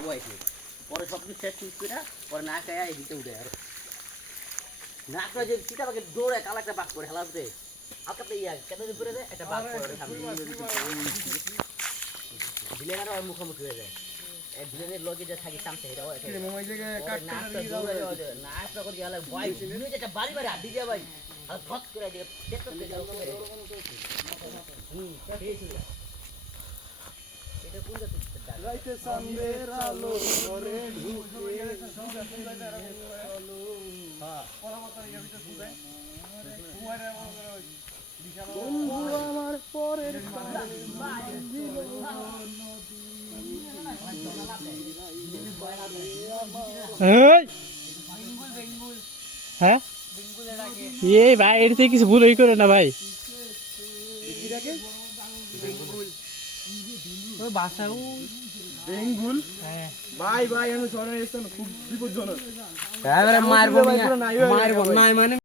ওয়াইফে পরে সব কিছু শেষ করে পরে না খায় এদিকে উঠে আর না করে যে চিতাবাকে দৌড়ে কালা একটা বাক করে হেলাতে আকাতে ইয়া কেন করে দেয় একটা বাক করে সামনে ভিলেনারও মুখোমুখি হয়ে যায় ভিলেনের লগে যে থাকি সামনে এটা হয় নাচটা করে গেলে ভয় যেটা বাড়ি বাড়ি আড্ডি দেয় ভাই আর ফট করে দিয়ে দেখতে এটা কোন রাইতে সামনের আলো ঘরে ঢুকে বন্ধু আমার পরের হ্যাঁ এই ভাই এর থেকে কিছু ভুল হই করে না ভাই বেঙ্গুল ভাই ভাই আমি শহরে এসেছি খুব বিপজ্জনক মারবো না মানে